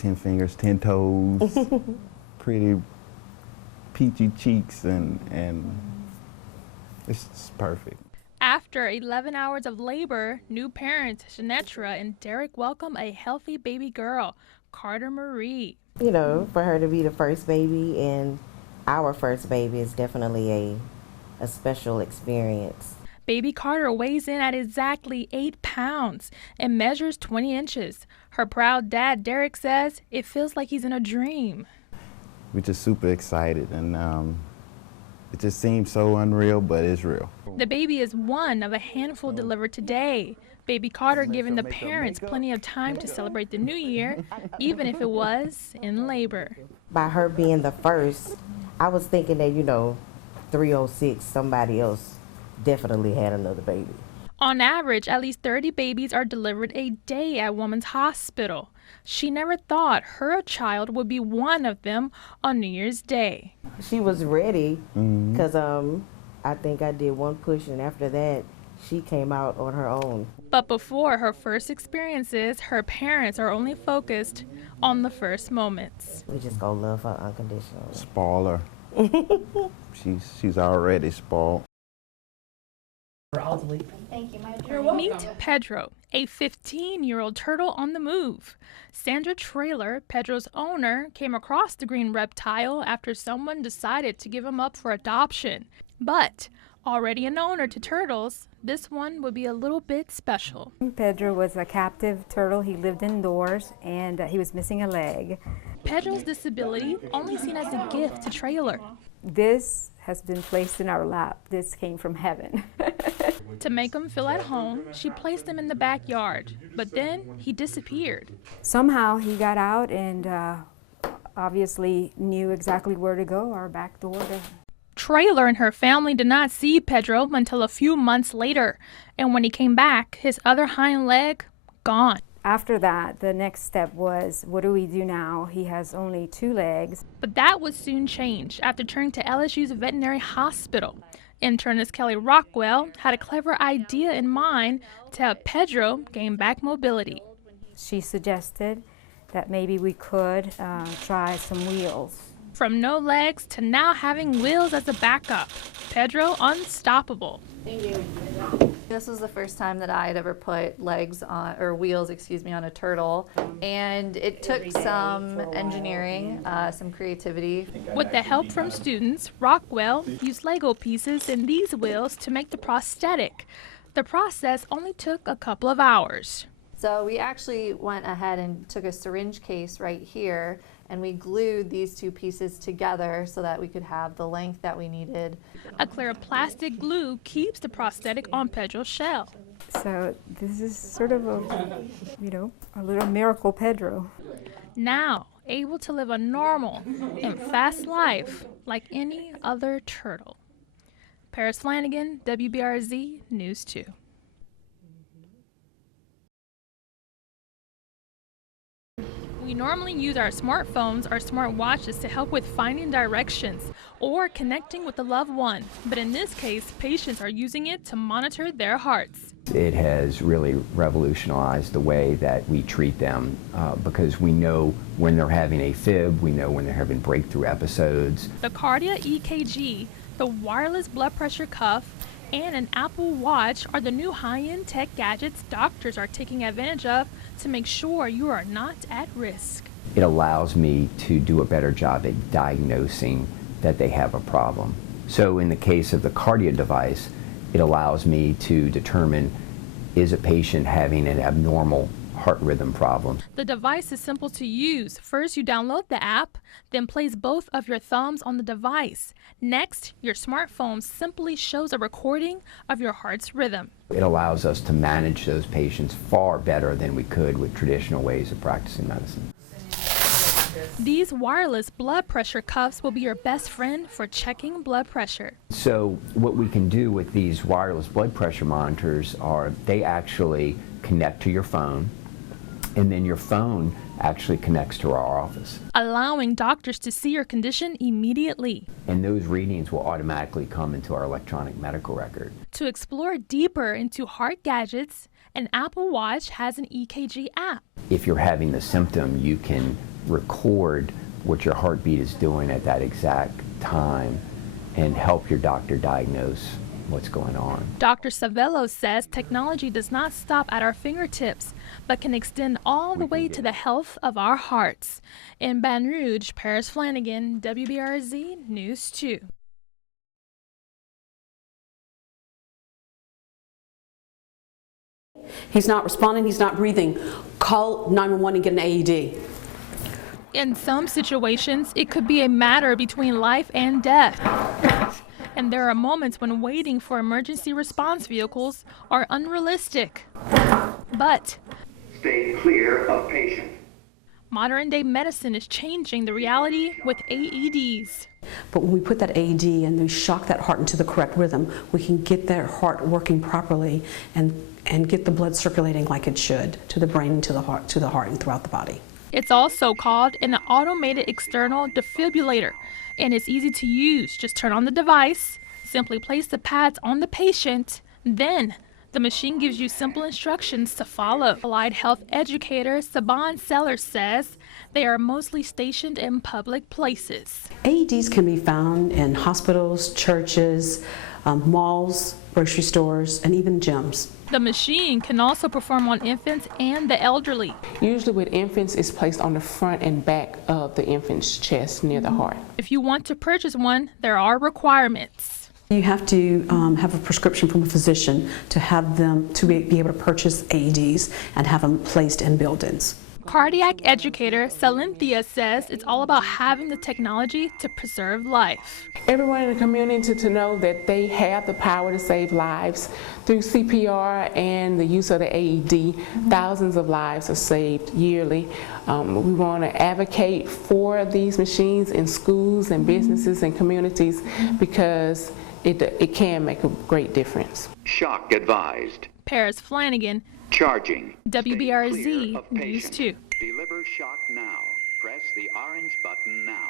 10 fingers, 10 toes, pretty peachy cheeks, and it's perfect. After 11 hours of labor, new parents Shanetra and Derek welcome a healthy baby girl, Carter Marie. You know, for her to be the first baby and our first baby is definitely a special experience. Baby Carter weighs in at exactly 8 pounds and measures 20 inches. Her proud dad, Derek, says it feels like he's in a dream. We're just super excited, and it just seems so unreal, but it's real. The baby is one of a handful delivered today. Baby Carter giving the parents plenty of time to celebrate the new year, even if it was in labor. By her being the first, I was thinking that, you know, 306, somebody else definitely had another baby. On average, at least 30 babies are delivered a day at Women's Hospital. She never thought her child would be one of them on New Year's Day. She was ready because I think I did one push, and after that, she came out on her own. But before her first experiences, her parents are only focused on the first moments. We just gonna love her unconditionally. Spoil her. She's already spoiled. Thank you, Meet Pedro, a 15-year-old turtle on the move. Sandra Traylor, Pedro's owner, came across the green reptile after someone decided to give him up for adoption. But already an owner to turtles, this one would be a little bit special. Pedro was a captive turtle. He lived indoors and he was missing a leg. Pedro's disability only seen as a gift to Traylor. This has been placed in our lap. This came from heaven. To make him feel at home, she placed him in the backyard, but then he disappeared. Somehow he got out and obviously knew exactly where to go, our back door. Traylor and her family did not see Pedro until a few months later, and when he came back, his other hind leg gone. After that, the next step was, what do we do now? He has only 2 legs. But that would soon change after turning to LSU's veterinary hospital. Internist Kelly Rockwell had a clever idea in mind to help Pedro gain back mobility. She suggested that maybe we could try some wheels. From no legs to now having wheels as a backup. Pedro unstoppable. This was the first time that I had ever put legs on, or wheels, excuse me, on a turtle. And it took some engineering, some creativity. With the help from students, Rockwell used Lego pieces in these wheels to make the prosthetic. The process only took a couple of hours. So we actually went ahead and took a syringe case right here, and we glued these 2 pieces together so that we could have the length that we needed. A clear plastic glue keeps the prosthetic on Pedro's shell. So this is sort of a, you know, a little miracle Pedro. Now able to live a normal and fast life like any other turtle. Paris Flanagan, WBRZ News 2. We normally use our smartphones or smartwatches to help with finding directions or connecting with a loved one, but in this case, patients are using it to monitor their hearts. It has really revolutionized the way that we treat them because we know when they're having a fib, we know when they're having breakthrough episodes. The Kardia EKG, the wireless blood pressure cuff, and an Apple Watch are the new high-end tech gadgets doctors are taking advantage of to make sure you are not at risk. It allows me to do a better job at diagnosing that they have a problem. So in the case of the Kardia device, it allows me to determine, is a patient having an abnormal heart rhythm problem? The device is simple to use. First, you download the app, then place both of your thumbs on the device. Next, your smartphone simply shows a recording of your heart's rhythm. It allows us to manage those patients far better than we could with traditional ways of practicing medicine. These wireless blood pressure cuffs will be your best friend for checking blood pressure. So what we can do with these wireless blood pressure monitors are they actually connect to your phone, and then your phone actually connects to our office, allowing doctors to see your condition immediately. And those readings will automatically come into our electronic medical record. To explore deeper into heart gadgets An Apple Watch has an EKG app. If you're having the symptom, you can record what your heartbeat is doing at that exact time and help your doctor diagnose what's going on. Dr. Savello says technology does not stop at our fingertips, but can extend all the way to the health of our hearts. In Baton Rouge, Paris Flanagan, WBRZ News 2. He's not responding, he's not breathing. Call 911 and get an AED. In some situations, it could be a matter between life and death. And there are moments when waiting for emergency response vehicles are unrealistic. But stay clear of patient. modern-day medicine is changing the reality with AEDs. But when we put that AED and we shock that heart into the correct rhythm, we can get that heart working properly and get the blood circulating like it should to the brain and to the heart and throughout the body. It's also called an automated external defibrillator, and it's easy to use. Just turn on the device, simply place the pads on the patient, then the machine gives you simple instructions to follow. Allied health educator Saban Sellers says they are mostly stationed in public places. AEDs can be found in hospitals, churches, malls, grocery stores, and even gyms. The machine can also perform on infants and the elderly. Usually with infants, it's placed on the front and back of the infant's chest near the heart. If you want to purchase one, there are requirements. You have to have a prescription from a physician to have them to be able to purchase AEDs and have them placed in buildings. Cardiac educator Salinthia says it's all about having the technology to preserve life. Everyone in the community to know that they have the power to save lives. Through CPR and the use of the AED, thousands of lives are saved yearly. We want to advocate for these machines in schools and businesses and communities because it can make a great difference. Shock advised. Paris Flanagan, Charging. WBRZ News 2. Deliver shock now. Press the orange button now.